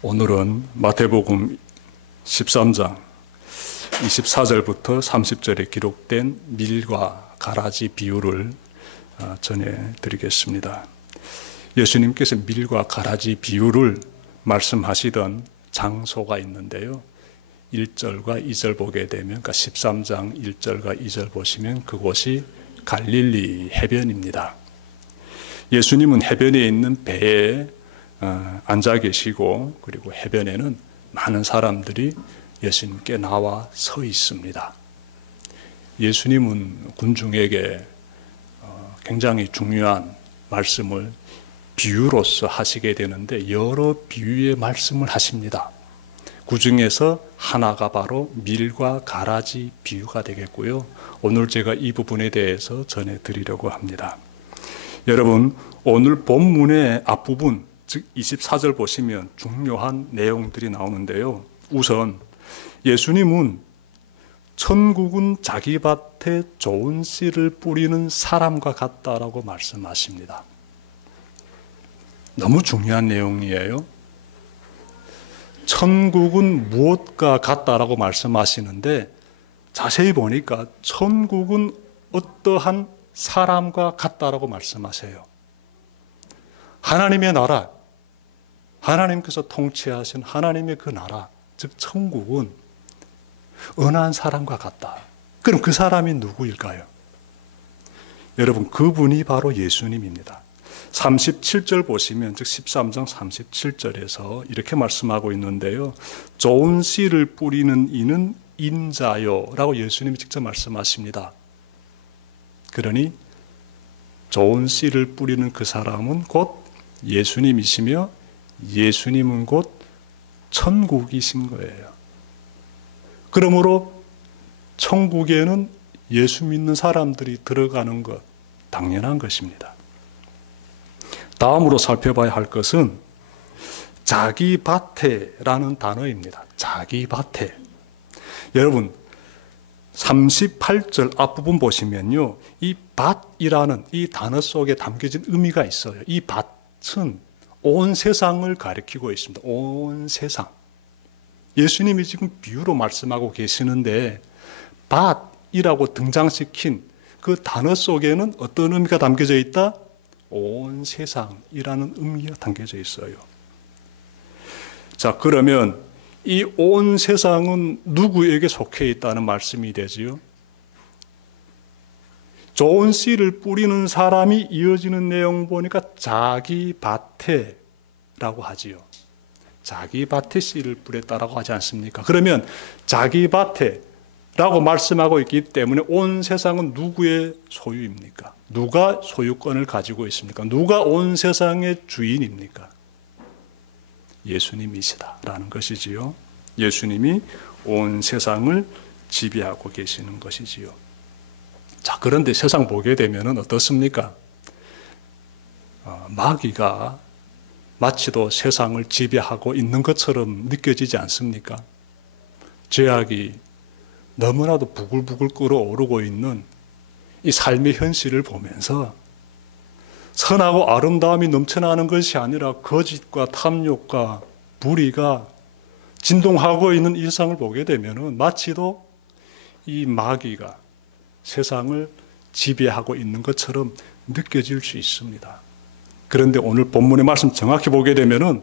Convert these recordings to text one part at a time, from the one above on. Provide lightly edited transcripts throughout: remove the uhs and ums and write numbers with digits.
오늘은 마태복음 13장 24절부터 30절에 기록된 밀과 가라지 비유를 전해드리겠습니다. 예수님께서 밀과 가라지 비유를 말씀하시던 장소가 있는데요. 1절과 2절 보게 되면, 그러니까 13장 1절과 2절 보시면 그곳이 갈릴리 해변입니다. 예수님은 해변에 있는 배에 앉아 계시고, 그리고 해변에는 많은 사람들이 예수님께 나와 서 있습니다. 예수님은 군중에게 굉장히 중요한 말씀을 비유로서 하시게 되는데 여러 비유의 말씀을 하십니다. 그 중에서 하나가 바로 밀과 가라지 비유가 되겠고요. 오늘 제가 이 부분에 대해서 전해드리려고 합니다. 여러분, 오늘 본문의 앞부분, 즉 24절 보시면 중요한 내용들이 나오는데요. 우선 예수님은 천국은 자기 밭에 좋은 씨를 뿌리는 사람과 같다라고 말씀하십니다. 너무 중요한 내용이에요. 천국은 무엇과 같다라고 말씀하시는데 자세히 보니까 천국은 어떠한 사람과 같다라고 말씀하세요. 하나님의 나라, 하나님께서 통치하신 하나님의 그 나라, 즉 천국은 언한 사람과 같다. 그럼 그 사람이 누구일까요? 여러분, 그분이 바로 예수님입니다. 37절 보시면, 즉 13장 37절에서 이렇게 말씀하고 있는데요. 좋은 씨를 뿌리는 이는 인자요 라고 예수님이 직접 말씀하십니다. 그러니 좋은 씨를 뿌리는 그 사람은 곧 예수님이시며 예수님은 곧 천국이신 거예요. 그러므로 천국에는 예수 믿는 사람들이 들어가는 것 당연한 것입니다. 다음으로 살펴봐야 할 것은 자기 밭에라는 단어입니다. 자기 밭에. 여러분, 38절 앞부분 보시면요, 이 밭이라는 이 단어 속에 담겨진 의미가 있어요. 이 밭은 온 세상을 가리키고 있습니다. 온 세상. 예수님이 지금 비유로 말씀하고 계시는데 밭이라고 등장시킨 그 단어 속에는 어떤 의미가 담겨져 있다? 온 세상이라는 의미가 담겨져 있어요. 자, 그러면 이 온 세상은 누구에게 속해 있다는 말씀이 되지요? 좋은 씨를 뿌리는 사람이 이어지는 내용 보니까 자기 밭에라고 하지요. 자기 밭에 씨를 뿌렸다라고 하지 않습니까? 그러면 자기 밭에라고 말씀하고 있기 때문에 온 세상은 누구의 소유입니까? 누가 소유권을 가지고 있습니까? 누가 온 세상의 주인입니까? 예수님이시다라는 것이지요. 예수님이 온 세상을 지배하고 계시는 것이지요. 자, 그런데 세상 보게 되면 어떻습니까? 마귀가 마치도 세상을 지배하고 있는 것처럼 느껴지지 않습니까? 죄악이 너무나도 부글부글 끓어오르고 있는 이 삶의 현실을 보면서 선하고 아름다움이 넘쳐나는 것이 아니라 거짓과 탐욕과 불의가 진동하고 있는 이 세상을 보게 되면 마치도 이 마귀가 세상을 지배하고 있는 것처럼 느껴질 수 있습니다. 그런데 오늘 본문의 말씀 정확히 보게 되면은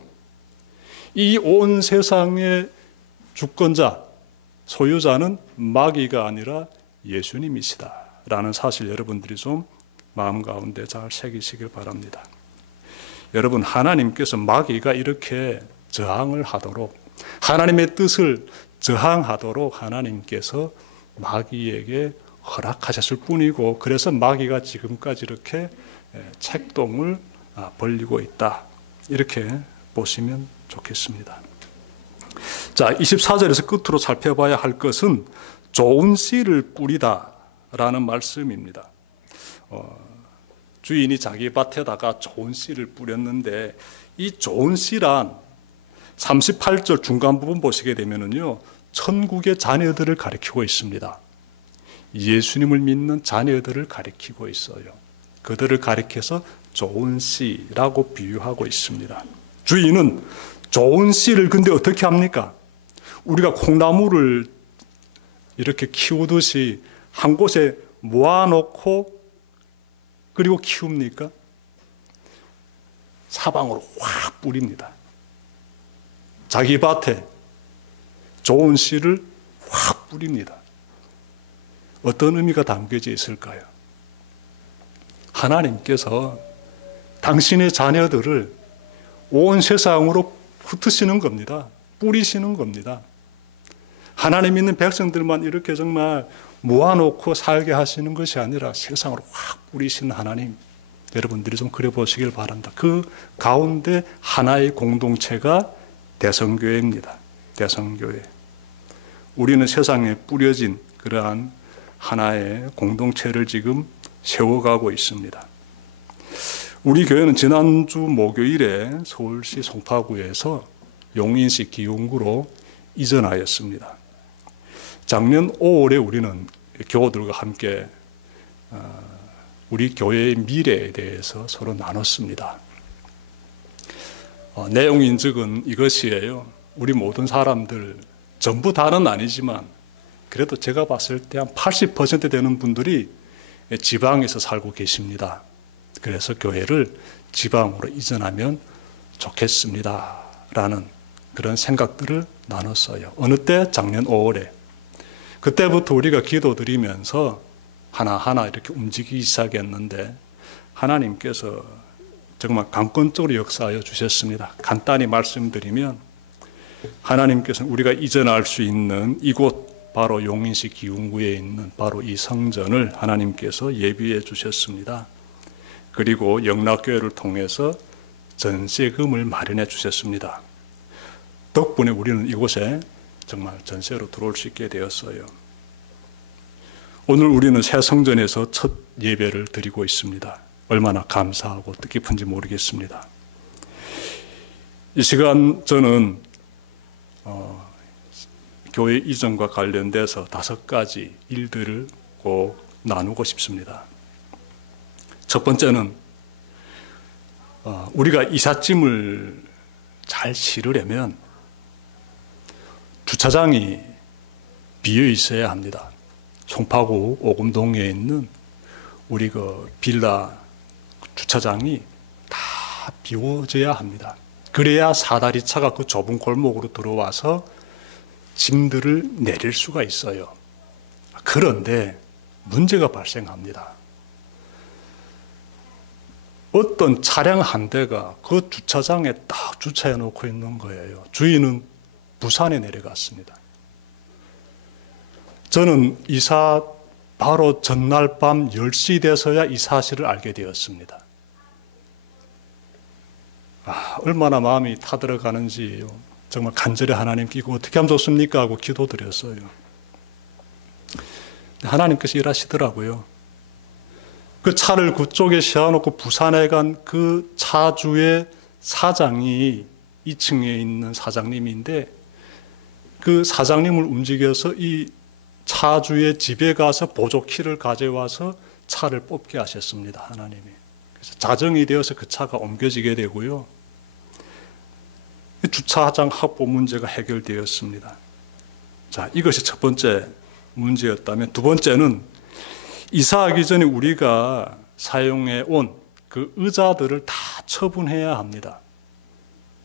이 온 세상의 주권자, 소유자는 마귀가 아니라 예수님이시다라는 사실 여러분들이 좀 마음 가운데 잘 새기시길 바랍니다. 여러분, 하나님께서 마귀가 이렇게 저항을 하도록, 하나님의 뜻을 저항하도록 하나님께서 마귀에게 허락하셨을 뿐이고, 그래서 마귀가 지금까지 이렇게 책동을 벌리고 있다, 이렇게 보시면 좋겠습니다. 자, 24절에서 끝으로 살펴봐야 할 것은 좋은 씨를 뿌리다 라는 말씀입니다. 주인이 자기 밭에다가 좋은 씨를 뿌렸는데 이 좋은 씨란 38절 중간 부분 보시게 되면은요, 천국의 자녀들을 가리키고 있습니다. 예수님을 믿는 자녀들을 가리키고 있어요. 그들을 가리켜서 좋은 씨라고 비유하고 있습니다. 주인은 좋은 씨를 근데 어떻게 합니까? 우리가 콩나물을 이렇게 키우듯이 한 곳에 모아놓고 그리고 키웁니까? 사방으로 확 뿌립니다. 자기 밭에 좋은 씨를 확 뿌립니다. 어떤 의미가 담겨져 있을까요? 하나님께서 당신의 자녀들을 온 세상으로 흩으시는 겁니다. 뿌리시는 겁니다. 하나님 믿는 백성들만 이렇게 정말 모아놓고 살게 하시는 것이 아니라 세상으로 확 뿌리시는 하나님, 여러분들이 좀 그려보시길 바란다. 그 가운데 하나의 공동체가 대성교회입니다. 대성교회. 우리는 세상에 뿌려진 그러한 하나의 공동체를 지금 세워가고 있습니다. 우리 교회는 지난주 목요일에 서울시 송파구에서 용인시 기흥구로 이전하였습니다. 작년 5월에 우리는 교우들과 함께 우리 교회의 미래에 대해서 서로 나눴습니다. 내용인즉은 이것이에요. 우리 모든 사람들, 전부 다는 아니지만 그래도 제가 봤을 때 한 80% 되는 분들이 지방에서 살고 계십니다. 그래서 교회를 지방으로 이전하면 좋겠습니다. 라는 그런 생각들을 나눴어요. 어느 때? 작년 5월에. 그때부터 우리가 기도드리면서 하나하나 이렇게 움직이기 시작했는데 하나님께서 정말 강권적으로 역사하여 주셨습니다. 간단히 말씀드리면 하나님께서는 우리가 이전할 수 있는 이곳 바로 용인시 기흥구에 있는 바로 이 성전을 하나님께서 예비해 주셨습니다. 그리고 영락교회를 통해서 전세금을 마련해 주셨습니다. 덕분에 우리는 이곳에 정말 전세로 들어올 수 있게 되었어요. 오늘 우리는 새 성전에서 첫 예배를 드리고 있습니다. 얼마나 감사하고 뜻깊은지 모르겠습니다. 이 시간 저는 교회 이전과 관련돼서 5가지 일들을 꼭 나누고 싶습니다. 첫 번째는 우리가 이삿짐을 잘 실으려면 주차장이 비어 있어야 합니다. 송파구 오금동에 있는 우리 그 빌라 주차장이 다 비워져야 합니다. 그래야 사다리차가 그 좁은 골목으로 들어와서 짐들을 내릴 수가 있어요. 그런데 문제가 발생합니다. 어떤 차량 한 대가 그 주차장에 딱 주차해 놓고 있는 거예요. 주인은 부산에 내려갔습니다. 저는 이사 바로 전날 밤 10시 돼서야 이 사실을 알게 되었습니다. 얼마나 마음이 타들어가는지 정말 간절히 하나님께 이거 어떻게 하면 좋습니까? 하고 기도드렸어요. 하나님께서 일하시더라고요. 그 차를 그쪽에 세워놓고 부산에 간 그 차주의 사장이 2층에 있는 사장님인데 그 사장님을 움직여서 이 차주의 집에 가서 보조키를 가져와서 차를 뽑게 하셨습니다. 하나님이. 그래서 자정이 되어서 그 차가 옮겨지게 되고요. 주차장 확보 문제가 해결되었습니다. 자, 이것이 첫 번째 문제였다면 두 번째는 이사하기 전에 우리가 사용해 온 그 의자들을 다 처분해야 합니다.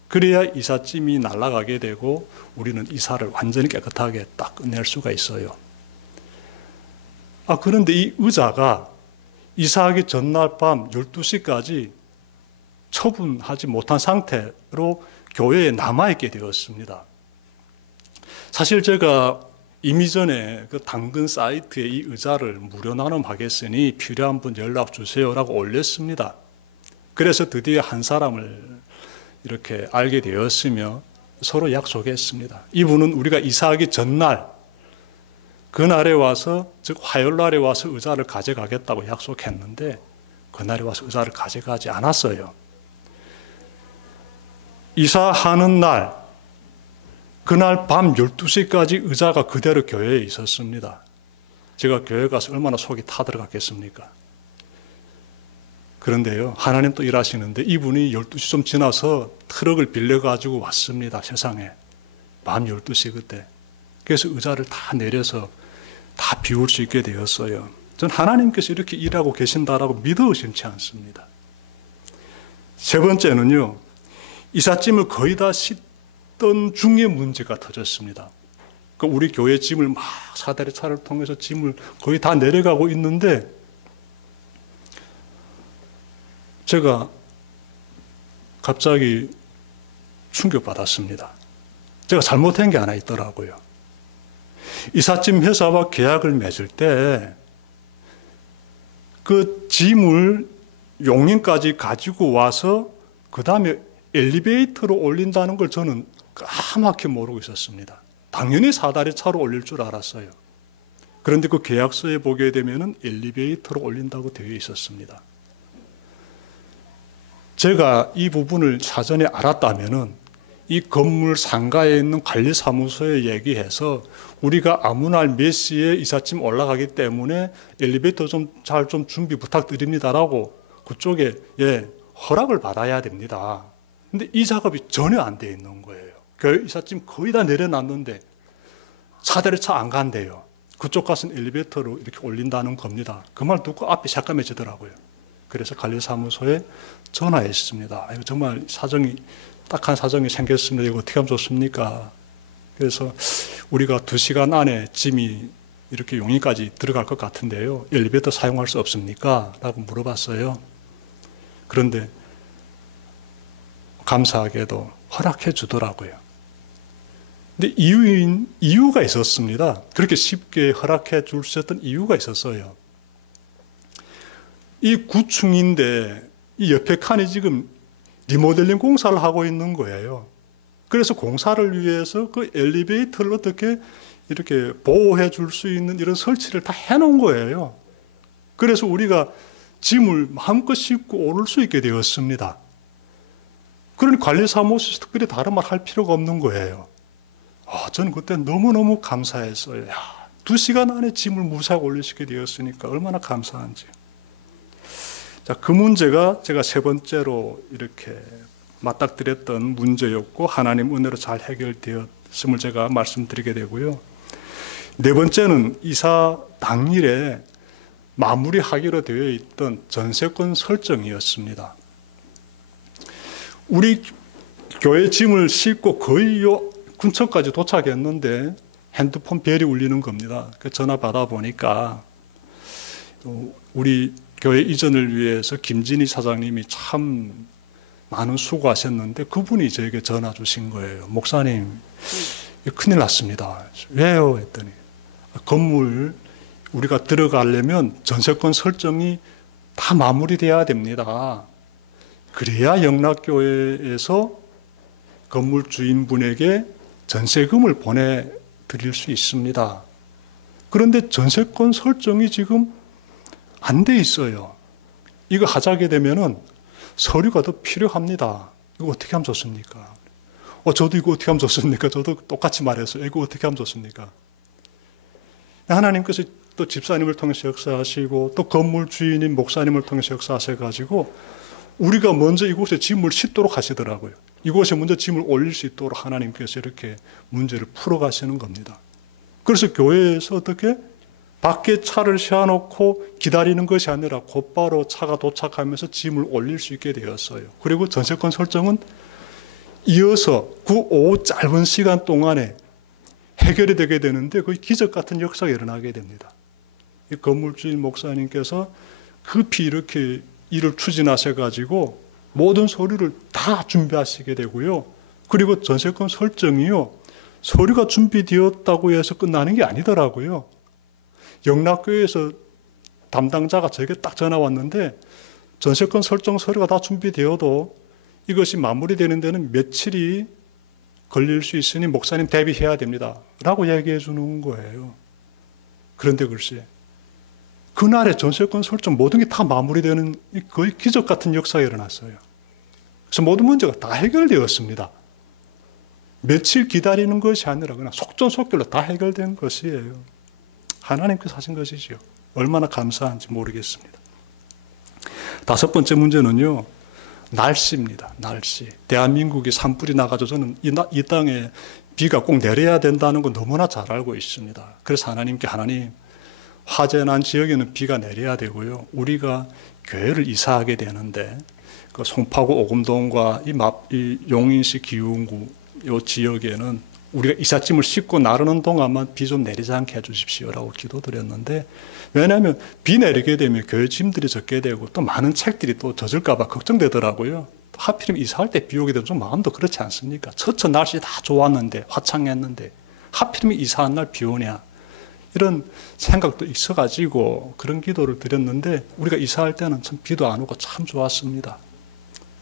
그래야 이삿짐이 날아가게 되고 우리는 이사를 완전히 깨끗하게 딱 끝낼 수가 있어요. 그런데 이 의자가 이사하기 전날 밤 12시까지 처분하지 못한 상태로 교회에 남아있게 되었습니다. 사실 제가 이미 전에 그 당근 사이트에 이 의자를 무료 나눔하겠으니 필요한 분 연락 주세요라고 올렸습니다. 그래서 드디어 한 사람을 이렇게 알게 되었으며 서로 약속했습니다. 이분은 우리가 이사하기 전날 그날에 와서 즉 화요일날에 와서 의자를 가져가겠다고 약속했는데 그날에 와서 의자를 가져가지 않았어요. 이사하는 날 그날 밤 12시까지 의자가 그대로 교회에 있었습니다. 제가 교회 가서 얼마나 속이 타들어갔겠습니까? 그런데요, 하나님 또 일하시는데 이분이 12시 좀 지나서 트럭을 빌려가지고 왔습니다. 세상에. 밤 12시 그때. 그래서 의자를 다 내려서 다 비울 수 있게 되었어요. 전 하나님께서 이렇게 일하고 계신다라고 믿어 의심치 않습니다. 세 번째는요, 이삿짐을 거의 다 싣던 중에 문제가 터졌습니다. 우리 교회 짐을 막 사다리 차를 통해서 짐을 거의 다 내려가고 있는데 제가 갑자기 충격받았습니다. 제가 잘못한 게 하나 있더라고요. 이삿짐 회사와 계약을 맺을 때 그 짐을 용인까지 가지고 와서 그 다음에 엘리베이터로 올린다는 걸 저는 까맣게 모르고 있었습니다. 당연히 사다리 차로 올릴 줄 알았어요. 그런데 그 계약서에 보게 되면 엘리베이터로 올린다고 되어 있었습니다. 제가 이 부분을 사전에 알았다면 이 건물 상가에 있는 관리사무소에 얘기해서 우리가 아무 날 몇 시에 이삿짐 올라가기 때문에 엘리베이터 잘 좀 준비 부탁드립니다라고 그쪽에 허락을 받아야 됩니다. 근데 이 작업이 전혀 안 돼 있는 거예요. 그 이삿짐 거의 다 내려놨는데 사다리차 안 간대요. 그쪽 가서는 엘리베이터로 이렇게 올린다는 겁니다. 그 말 듣고 앞이 새까매지더라고요. 그래서 관리사무소에 전화했습니다. 이거 정말 딱한 사정이 생겼습니다. 이거 어떻게 하면 좋습니까? 그래서 우리가 2시간 안에 짐이 이렇게 용인까지 들어갈 것 같은데요. 엘리베이터 사용할 수 없습니까? 라고 물어봤어요. 그런데 감사하게도 허락해 주더라고요. 근데 이유가 있었습니다. 그렇게 쉽게 허락해 줄 수 있었던 이유가 있었어요. 이 9층인데 이 옆에 칸이 지금 리모델링 공사를 하고 있는 거예요. 그래서 공사를 위해서 그 엘리베이터를 어떻게 이렇게 보호해 줄 수 있는 이런 설치를 다 해놓은 거예요. 그래서 우리가 짐을 마음껏 싣고 오를 수 있게 되었습니다. 그러니 관리사무소에서 특별히 다른 말 할 필요가 없는 거예요. 저는 그때 너무너무 감사했어요. 2시간 안에 짐을 무사히 올리시게 되었으니까 얼마나 감사한지. 자, 그 문제가 제가 세 번째로 이렇게 맞닥뜨렸던 문제였고 하나님 은혜로 잘 해결되었음을 제가 말씀드리게 되고요. 네 번째는 이사 당일에 마무리하기로 되어 있던 전세권 설정이었습니다. 우리 교회 짐을 싣고 거의 근처까지 도착했는데 핸드폰 벨이 울리는 겁니다. 전화 받아보니까 우리 교회 이전을 위해서 김진희 사장님이 참 많은 수고하셨는데 그분이 저에게 전화 주신 거예요. 목사님, 큰일 났습니다. 왜요? 했더니 건물 우리가 들어가려면 전세권 설정이 다 마무리돼야 됩니다. 그래야 영락교회에서 건물 주인분에게 전세금을 보내드릴 수 있습니다. 그런데 전세권 설정이 지금 안 돼 있어요. 이거 하자게 되면은 서류가 더 필요합니다. 이거 어떻게 하면 좋습니까? 저도 이거 어떻게 하면 좋습니까? 저도 똑같이 말했어요. 이거 어떻게 하면 좋습니까? 하나님께서 또 집사님을 통해서 역사하시고 또 건물 주인인 목사님을 통해서 역사하셔가지고 우리가 먼저 이곳에 짐을 싣도록 하시더라고요. 이곳에 먼저 짐을 올릴 수 있도록 하나님께서 이렇게 문제를 풀어가시는 겁니다. 그래서 교회에서 어떻게 밖에 차를 세워놓고 기다리는 것이 아니라 곧바로 차가 도착하면서 짐을 올릴 수 있게 되었어요. 그리고 전세권 설정은 이어서 그 오후 짧은 시간 동안에 해결이 되게 되는데 거의 기적 같은 역사가 일어나게 됩니다. 이 건물주인 목사님께서 급히 이렇게 일을 추진하셔가지고 모든 서류를 다 준비하시게 되고요. 그리고 전세권 설정이요. 서류가 준비되었다고 해서 끝나는 게 아니더라고요. 영락교회에서 담당자가 저에게 딱 전화 왔는데 전세권 설정 서류가 다 준비되어도 이것이 마무리되는 데는 며칠이 걸릴 수 있으니 목사님 대비해야 됩니다. 라고 얘기해 주는 거예요. 그런데 글쎄 그날의 전세권 설정 모든 게 다 마무리되는 거의 기적 같은 역사가 일어났어요. 그래서 모든 문제가 다 해결되었습니다. 며칠 기다리는 것이 아니라 그냥 속전속결로 다 해결된 것이에요. 하나님께서 하신 것이지요. 얼마나 감사한지 모르겠습니다. 다섯 번째 문제는요, 날씨입니다. 날씨. 대한민국이 산불이 나가지고 저는 이 땅에 비가 꼭 내려야 된다는 거 너무나 잘 알고 있습니다. 그래서 하나님께 하나님, 화재 난 지역에는 비가 내려야 되고요. 우리가 교회를 이사하게 되는데 그 송파구 오금동과 이 용인시 기흥구 이 지역에는 우리가 이삿짐을 싣고 나르는 동안만 비 좀 내리지 않게 해주십시오라고 기도드렸는데, 왜냐하면 비 내리게 되면 교회 짐들이 적게 되고 또 많은 책들이 또 젖을까 봐 걱정되더라고요. 또 하필이면 이사할 때 비 오게 되면 좀 마음도 그렇지 않습니까? 처처 날씨 다 좋았는데, 화창했는데 하필이면 이사한 날 비 오냐, 이런 생각도 있어가지고 그런 기도를 드렸는데, 우리가 이사할 때는 참 비도 안 오고 참 좋았습니다.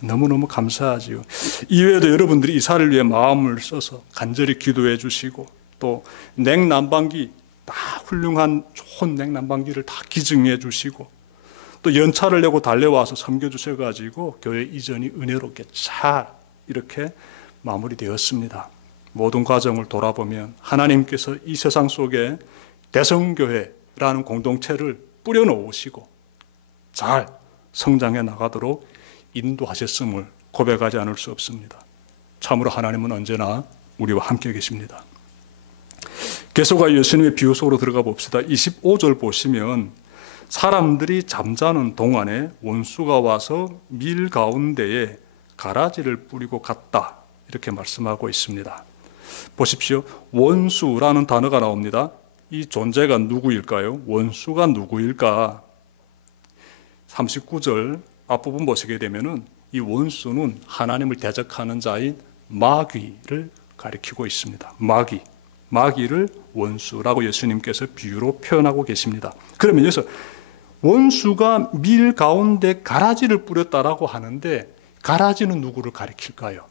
너무너무 감사하지요. 이외에도 여러분들이 이사를 위해 마음을 써서 간절히 기도해 주시고, 또 냉난방기, 다 훌륭한 좋은 냉난방기를 다 기증해 주시고, 또 연차를 내고 달려와서 섬겨 주셔가지고 교회 이전이 은혜롭게 잘 이렇게 마무리되었습니다. 모든 과정을 돌아보면 하나님께서 이 세상 속에 대성교회라는 공동체를 뿌려놓으시고 잘 성장해 나가도록 인도하셨음을 고백하지 않을 수 없습니다. 참으로 하나님은 언제나 우리와 함께 계십니다. 계속하여 예수님의 비유 속으로 들어가 봅시다. 25절 보시면 사람들이 잠자는 동안에 원수가 와서 밀 가운데에 가라지를 뿌리고 갔다, 이렇게 말씀하고 있습니다. 보십시오. 원수라는 단어가 나옵니다. 이 존재가 누구일까요? 원수가 누구일까? 39절 앞부분 보시게 되면은 이 원수는 하나님을 대적하는 자인 마귀를 가리키고 있습니다. 마귀를 원수라고 예수님께서 비유로 표현하고 계십니다. 그러면 여기서 원수가 밀 가운데 가라지를 뿌렸다라고 하는데, 가라지는 누구를 가리킬까요?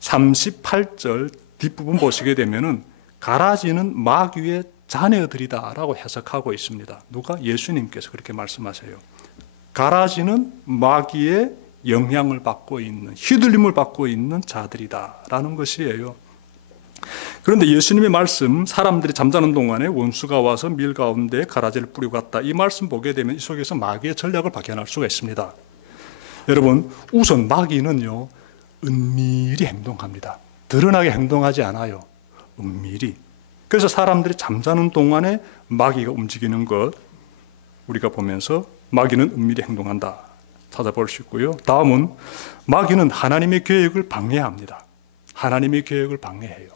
38절 뒷부분 보시게 되면은 가라지는 마귀의 자녀들이다라고 해석하고 있습니다. 누가? 예수님께서 그렇게 말씀하세요. 가라지는 마귀의 영향을 받고 있는, 휘둘림을 받고 있는 자들이다라는 것이에요. 그런데 예수님의 말씀, 사람들이 잠자는 동안에 원수가 와서 밀 가운데 가라지를 뿌리고 갔다, 이 말씀 보게 되면 이 속에서 마귀의 전략을 발견할 수가 있습니다. 여러분, 우선 마귀는요, 은밀히 행동합니다. 드러나게 행동하지 않아요. 은밀히. 그래서 사람들이 잠자는 동안에 마귀가 움직이는 것 우리가 보면서 마귀는 은밀히 행동한다 찾아볼 수 있고요. 다음은 마귀는 하나님의 계획을 방해합니다. 하나님의 계획을 방해해요.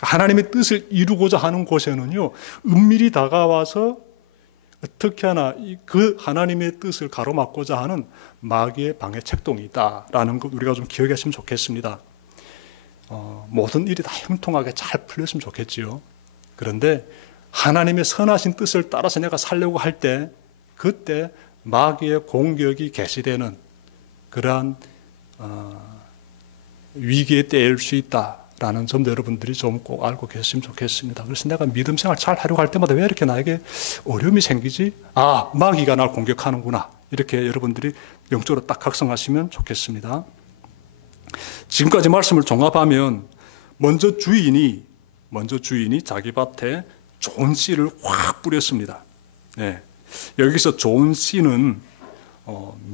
하나님의 뜻을 이루고자 하는 곳에는요, 은밀히 다가와서 어떻게 하나 그 하나님의 뜻을 가로막고자 하는 마귀의 방해 책동이 있다라는 것 우리가 좀 기억했으면 좋겠습니다. 모든 일이 다 형통하게 잘 풀렸으면 좋겠지요. 그런데 하나님의 선하신 뜻을 따라서 내가 살려고 할 때, 그때 마귀의 공격이 개시되는 그러한 위기에 때일 수 있다라는 점도 여러분들이 좀 꼭 알고 계셨으면 좋겠습니다. 그래서 내가 믿음 생활 잘 하려고 할 때마다 왜 이렇게 나에게 어려움이 생기지? 아, 마귀가 날 공격하는구나. 이렇게 여러분들이 영적으로 딱 각성하시면 좋겠습니다. 지금까지 말씀을 종합하면 먼저 주인이 자기 밭에 좋은 씨를 확 뿌렸습니다. 네. 여기서 좋은 씨는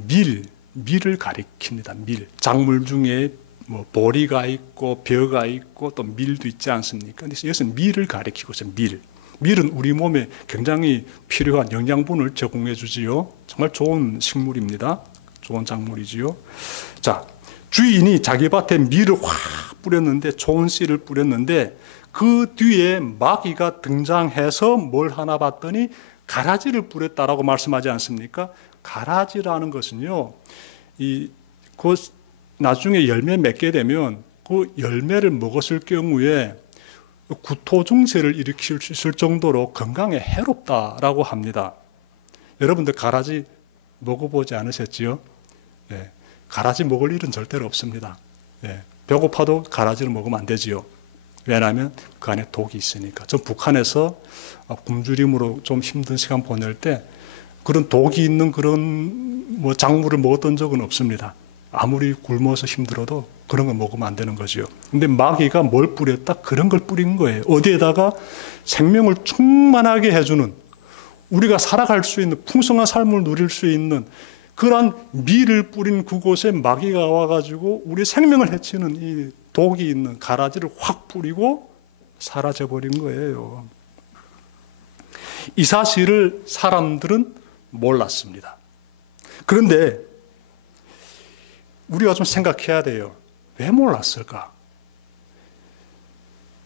밀을 가리킵니다. 밀. 작물 중에 뭐 보리가 있고 벼가 있고 또 밀도 있지 않습니까? 그래서 여기서는 밀을 가리키고 있어요. 밀은 우리 몸에 굉장히 필요한 영양분을 제공해 주지요. 정말 좋은 식물입니다. 좋은 작물이지요. 자, 주인이 자기 밭에 밀을 확 뿌렸는데, 좋은 씨를 뿌렸는데, 그 뒤에 마귀가 등장해서 뭘 하나 봤더니 가라지를 뿌렸다라고 말씀하지 않습니까? 가라지라는 것은요, 그 나중에 열매 맺게 되면 그 열매를 먹었을 경우에 구토증세를 일으킬 수 있을 정도로 건강에 해롭다라고 합니다. 여러분들 가라지 먹어보지 않으셨지요? 네. 가라지 먹을 일은 절대로 없습니다. 네. 배고파도 가라지를 먹으면 안 되지요. 왜냐하면 그 안에 독이 있으니까. 저 북한에서 굶주림으로 좀 힘든 시간 보낼 때 그런 독이 있는 그런 뭐 작물을 먹었던 적은 없습니다. 아무리 굶어서 힘들어도 그런 거 먹으면 안 되는 거죠. 근데 마귀가 뭘 뿌렸다? 그런 걸 뿌린 거예요. 어디에다가 생명을 충만하게 해주는 우리가 살아갈 수 있는 풍성한 삶을 누릴 수 있는 그러한 밀을 뿌린 그곳에 마귀가 와가지고 우리 생명을 해치는 이 독이 있는 가라지를 확 뿌리고 사라져버린 거예요. 이 사실을 사람들은 몰랐습니다. 그런데 우리가 좀 생각해야 돼요. 왜 몰랐을까?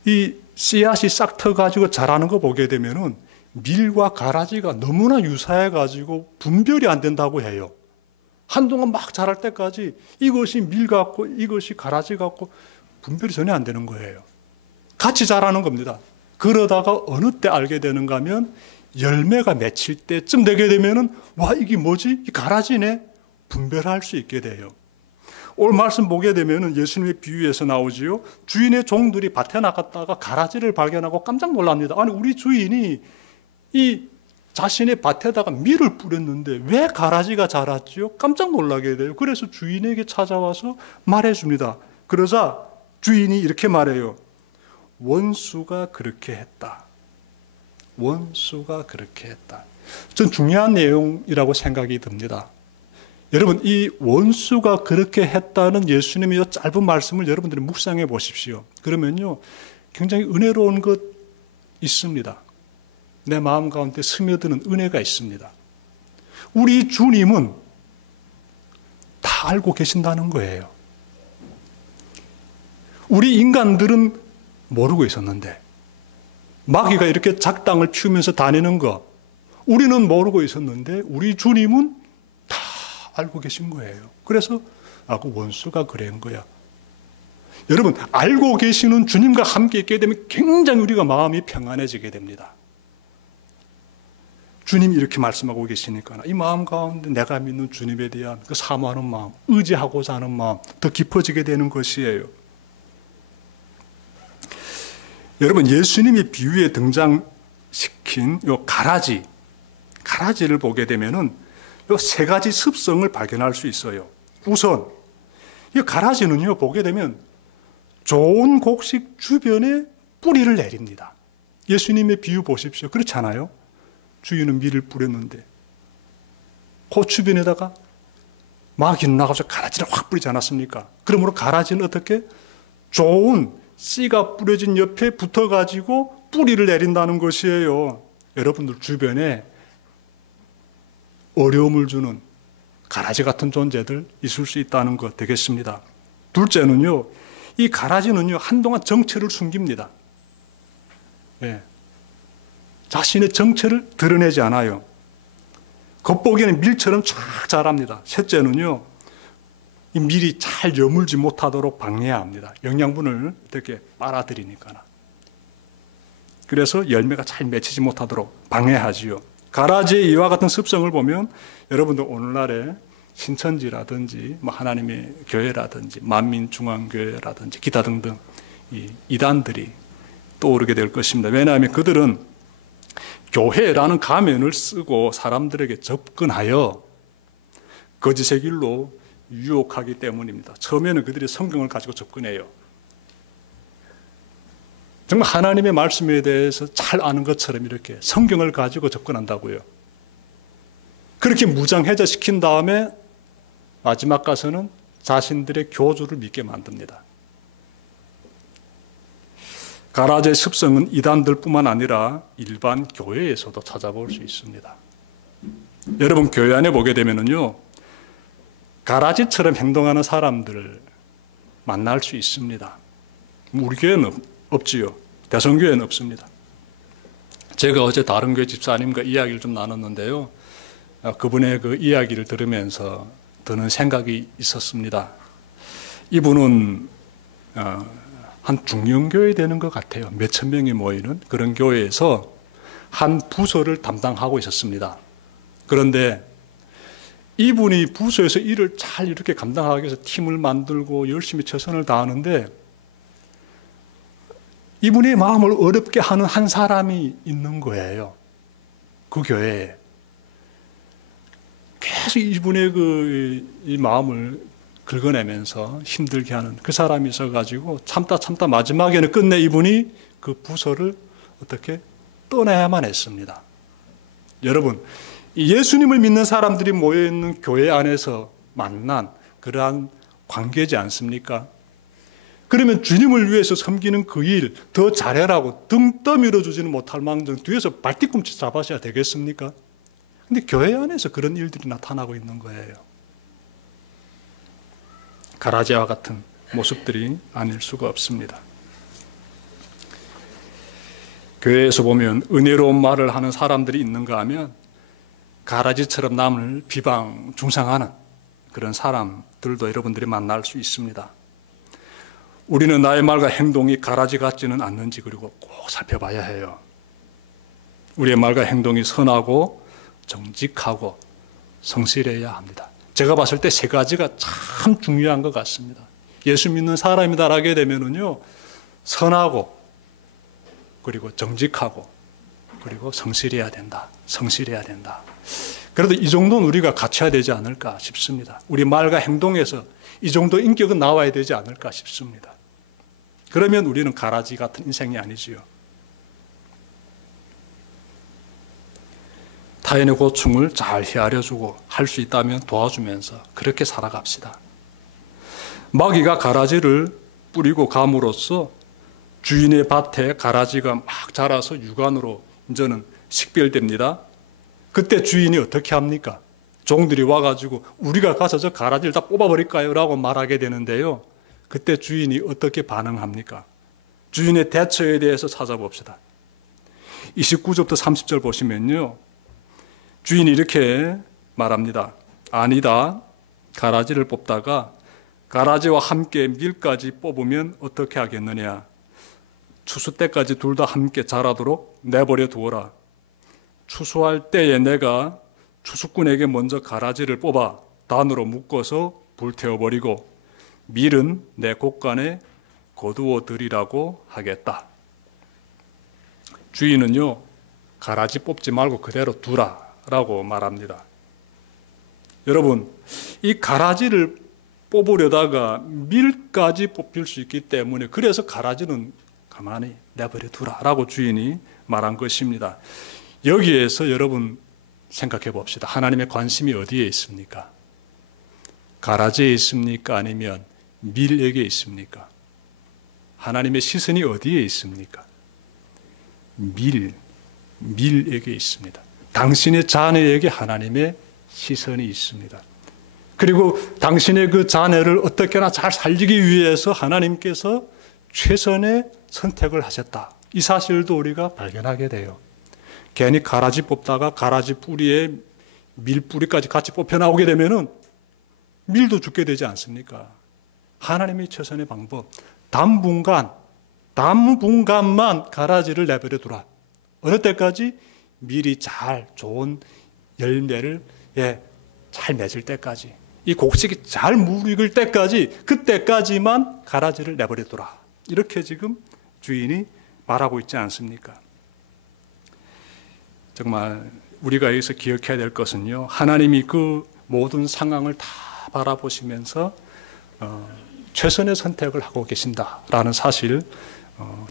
이 씨앗이 싹 터가지고 자라는 거 보게 되면은 밀과 가라지가 너무나 유사해가지고 분별이 안 된다고 해요. 한동안 막 자랄 때까지 이것이 밀 같고 이것이 가라지 같고 분별이 전혀 안 되는 거예요. 같이 자라는 겁니다. 그러다가 어느 때 알게 되는가 하면 열매가 맺힐 때쯤 되게 되면은 와, 이게 뭐지? 이 가라지네? 분별할 수 있게 돼요. 오늘 말씀 보게 되면은 예수님의 비유에서 나오지요. 주인의 종들이 밭에 나갔다가 가라지를 발견하고 깜짝 놀랍니다. 아니, 우리 주인이 이 자신의 밭에다가 밀을 뿌렸는데 왜 가라지가 자랐지요? 깜짝 놀라게 돼요. 그래서 주인에게 찾아와서 말해줍니다. 그러자 주인이 이렇게 말해요. 원수가 그렇게 했다. 원수가 그렇게 했다. 전 중요한 내용이라고 생각이 듭니다. 여러분, 이 원수가 그렇게 했다는 예수님의 이 짧은 말씀을 여러분들이 묵상해 보십시오. 그러면요, 굉장히 은혜로운 것 있습니다. 내 마음 가운데 스며드는 은혜가 있습니다. 우리 주님은 다 알고 계신다는 거예요. 우리 인간들은 모르고 있었는데, 마귀가 이렇게 작당을 피우면서 다니는 거 우리는 모르고 있었는데 우리 주님은 다 알고 계신 거예요. 그래서 그 원수가 그런 거야. 여러분, 알고 계시는 주님과 함께 있게 되면 굉장히 우리가 마음이 평안해지게 됩니다. 주님이 이렇게 말씀하고 계시니까 이 마음 가운데 내가 믿는 주님에 대한 그 사모하는 마음, 의지하고자 하는 마음 더 깊어지게 되는 것이에요. 여러분, 예수님이 비유에 등장시킨 요 가라지를 보게 되면은 요 세 가지 습성을 발견할 수 있어요. 우선 이 가라지는요, 보게 되면 좋은 곡식 주변에 뿌리를 내립니다. 예수님의 비유 보십시오. 그렇지 않아요? 주인은 밀을 뿌렸는데 그 주변에다가 마귀는 나가서 가라지를 확 뿌리지 않았습니까? 그러므로 가라지는 어떻게? 좋은 씨가 뿌려진 옆에 붙어가지고 뿌리를 내린다는 것이에요. 여러분들 주변에 어려움을 주는 가라지 같은 존재들 있을 수 있다는 것 되겠습니다. 둘째는요, 이 가라지는요, 한동안 정체를 숨깁니다. 예. 자신의 정체를 드러내지 않아요. 겉보기에는 밀처럼 쫙 자랍니다. 셋째는요, 이 밀이 잘 여물지 못하도록 방해합니다. 영양분을 어떻게 빨아들이니까. 그래서 열매가 잘 맺히지 못하도록 방해하지요. 가라지의 이와 같은 습성을 보면 여러분들 오늘날에 신천지라든지 하나님의 교회라든지 만민중앙교회라든지 기타 등등 이 이단들이 떠오르게 될 것입니다. 왜냐하면 그들은 교회라는 가면을 쓰고 사람들에게 접근하여 거짓의 길로 유혹하기 때문입니다. 처음에는 그들이 성경을 가지고 접근해요. 정말 하나님의 말씀에 대해서 잘 아는 것처럼 이렇게 성경을 가지고 접근한다고요. 그렇게 무장해제시킨 다음에 마지막 가서는 자신들의 교주를 믿게 만듭니다. 가라지의 습성은 이단들뿐만 아니라 일반 교회에서도 찾아볼 수 있습니다. 여러분, 교회 안에 보게 되면요, 가라지처럼 행동하는 사람들을 만날 수 있습니다. 우리 교회는 없지요. 대성교회는 없습니다. 제가 어제 다른 교회 집사님과 이야기를 좀 나눴는데요. 그분의 그 이야기를 들으면서 드는 생각이 있었습니다. 이분은 한 중형교회 되는 것 같아요. 몇천 명이 모이는 그런 교회에서 한 부서를 담당하고 있었습니다. 그런데 이분이 부서에서 일을 잘 이렇게 감당하기 위해서 팀을 만들고 열심히 최선을 다하는데 이분의 마음을 어렵게 하는 한 사람이 있는 거예요. 그 교회에. 계속 이분의 이 마음을 긁어내면서 힘들게 하는 그 사람이 있어가지고 참다 마지막에는 끝내 이분이 그 부서를 어떻게 떠나야만 했습니다. 여러분, 예수님을 믿는 사람들이 모여있는 교회 안에서 만난 그러한 관계지 않습니까? 그러면 주님을 위해서 섬기는 그 일 더 잘해라고 등 떠밀어 주지는 못할 망정 뒤에서 발뒤꿈치 잡아셔야 되겠습니까? 근데 교회 안에서 그런 일들이 나타나고 있는 거예요. 가라지와 같은 모습들이 아닐 수가 없습니다. 교회에서 보면 은혜로운 말을 하는 사람들이 있는가 하면 가라지처럼 남을 비방, 중상하는 그런 사람들도 여러분들이 만날 수 있습니다. 우리는 나의 말과 행동이 가라지 같지는 않는지 그리고 꼭 살펴봐야 해요. 우리의 말과 행동이 선하고 정직하고 성실해야 합니다. 제가 봤을 때 세 가지가 참 중요한 것 같습니다. 예수 믿는 사람이다라게 되면은요, 선하고 그리고 정직하고 그리고 성실해야 된다. 성실해야 된다. 그래도 이 정도는 우리가 갖춰야 되지 않을까 싶습니다. 우리 말과 행동에서 이 정도 인격은 나와야 되지 않을까 싶습니다. 그러면 우리는 가라지 같은 인생이 아니지요. 타인의 고충을 잘 헤아려주고 할 수 있다면 도와주면서 그렇게 살아갑시다. 마귀가 가라지를 뿌리고 감으로써 주인의 밭에 가라지가 막 자라서 육안으로 이제는 식별됩니다. 그때 주인이 어떻게 합니까? 종들이 와가지고 우리가 가서 저 가라지를 다 뽑아버릴까요? 라고 말하게 되는데요. 그때 주인이 어떻게 반응합니까? 주인의 대처에 대해서 찾아봅시다. 29절부터 30절 보시면요. 주인이 이렇게 말합니다. 아니다. 가라지를 뽑다가 가라지와 함께 밀까지 뽑으면 어떻게 하겠느냐. 추수 때까지 둘 다 함께 자라도록 내버려 두어라. 추수할 때에 내가 추수꾼에게 먼저 가라지를 뽑아 단으로 묶어서 불태워버리고 밀은 내 곳간에 거두어 들이라고 하겠다. 주인은요, 가라지 뽑지 말고 그대로 두라라고 말합니다. 여러분, 이 가라지를 뽑으려다가 밀까지 뽑힐 수 있기 때문에 그래서 가라지는 가만히 내버려 두라라고 주인이 말한 것입니다. 여기에서 여러분 생각해 봅시다. 하나님의 관심이 어디에 있습니까? 가라지에 있습니까? 아니면 밀에게 있습니까? 하나님의 시선이 어디에 있습니까? 밀에게 있습니다. 당신의 자녀에게 하나님의 시선이 있습니다. 그리고 당신의 그 자녀를 어떻게나 잘 살리기 위해서 하나님께서 최선의 선택을 하셨다. 이 사실도 우리가 발견하게 돼요. 괜히 가라지 뽑다가 가라지 뿌리에 밀 뿌리까지 같이 뽑혀 나오게 되면은 밀도 죽게 되지 않습니까? 하나님의 최선의 방법. 당분간만 가라지를 내버려 두라. 어느 때까지? 밀이 잘 좋은 열매를 잘 맺을 때까지, 이 곡식이 잘 무르익을 때까지, 그때까지만 가라지를 내버려 두라. 이렇게 지금 주인이 말하고 있지 않습니까? 정말 우리가 여기서 기억해야 될 것은요, 하나님이 그 모든 상황을 다 바라보시면서 최선의 선택을 하고 계신다라는 사실,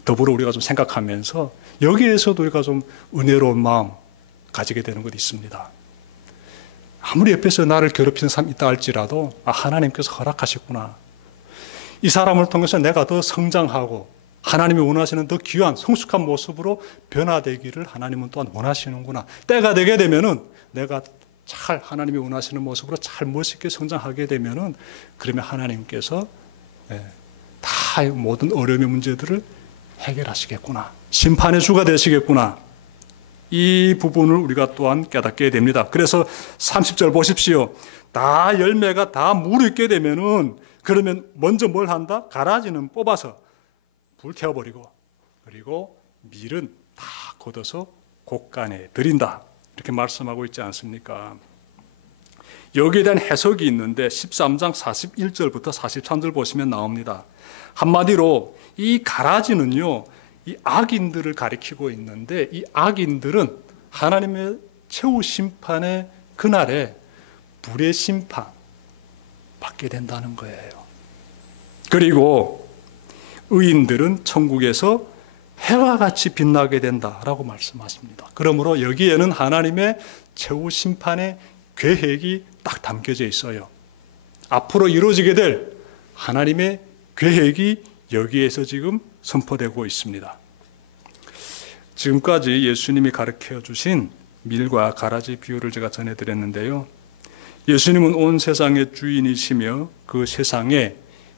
더불어 우리가 좀 생각하면서 여기에서도 우리가 좀 은혜로운 마음 가지게 되는 것이 있습니다. 아무리 옆에서 나를 괴롭히는 사람이 있다 할지라도 하나님께서 허락하셨구나. 이 사람을 통해서 내가 더 성장하고 하나님이 원하시는 더 귀한 성숙한 모습으로 변화되기를 하나님은 또한 원하시는구나. 때가 되게 되면은 내가 잘 하나님이 원하시는 모습으로 잘 멋있게 성장하게 되면은 그러면 하나님께서 다 모든 어려움의 문제들을 해결하시겠구나. 심판의 주가 되시겠구나. 이 부분을 우리가 또한 깨닫게 됩니다. 그래서 30절 보십시오. 다 열매가 다 무르익게 되면은 그러면 먼저 뭘 한다? 가라지는 뽑아서 불태워버리고 그리고 밀은 다 걷어서 곳간에 들인다. 이렇게 말씀하고 있지 않습니까? 여기에 대한 해석이 있는데 13장 41절부터 43절 보시면 나옵니다. 한마디로 이 가라지는요, 이 악인들을 가리키고 있는데 이 악인들은 하나님의 최후 심판의 그날에 불의 심판 받게 된다는 거예요. 그리고 의인들은 천국에서 해와 같이 빛나게 된다라고 말씀하십니다. 그러므로 여기에는 하나님의 최후 심판의 계획이 딱 담겨져 있어요. 앞으로 이루어지게 될 하나님의 계획이 여기에서 지금 선포되고 있습니다. 지금까지 예수님이 가르쳐 주신 밀과 가라지 비유를 제가 전해드렸는데요. 예수님은 온 세상의 주인이시며 그 세상에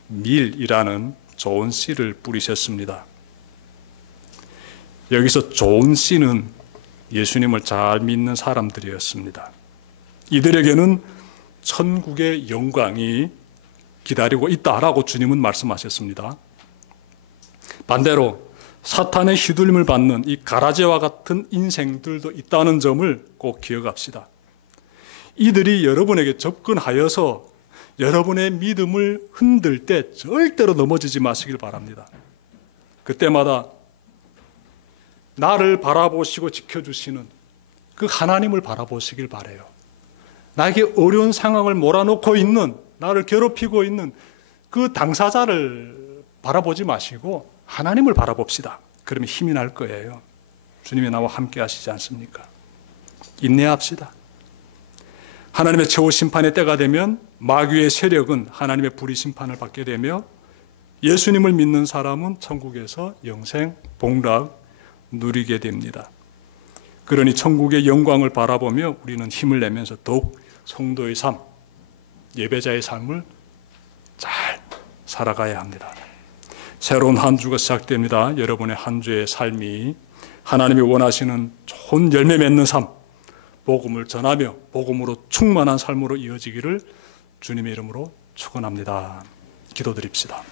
밀이라는 좋은 씨를 뿌리셨습니다. 여기서 좋은 씨는 예수님을 잘 믿는 사람들이었습니다. 이들에게는 천국의 영광이 기다리고 있다라고 주님은 말씀하셨습니다. 반대로 사탄의 휘둘림을 받는 이 가라지와 같은 인생들도 있다는 점을 꼭 기억합시다. 이들이 여러분에게 접근하여서 여러분의 믿음을 흔들 때 절대로 넘어지지 마시길 바랍니다. 그때마다 나를 바라보시고 지켜주시는 그 하나님을 바라보시길 바라요. 나에게 어려운 상황을 몰아놓고 있는, 나를 괴롭히고 있는 그 당사자를 바라보지 마시고 하나님을 바라봅시다. 그러면 힘이 날 거예요. 주님이 나와 함께 하시지 않습니까? 인내합시다. 하나님의 최후 심판의 때가 되면 마귀의 세력은 하나님의 불의 심판을 받게 되며 예수님을 믿는 사람은 천국에서 영생, 복락 누리게 됩니다. 그러니 천국의 영광을 바라보며 우리는 힘을 내면서 더욱 성도의 삶, 예배자의 삶을 잘 살아가야 합니다. 새로운 한 주가 시작됩니다. 여러분의 한 주의 삶이 하나님이 원하시는 좋은 열매 맺는 삶, 복음을 전하며 복음으로 충만한 삶으로 이어지기를 주님의 이름으로 축원합니다. 기도드립시다.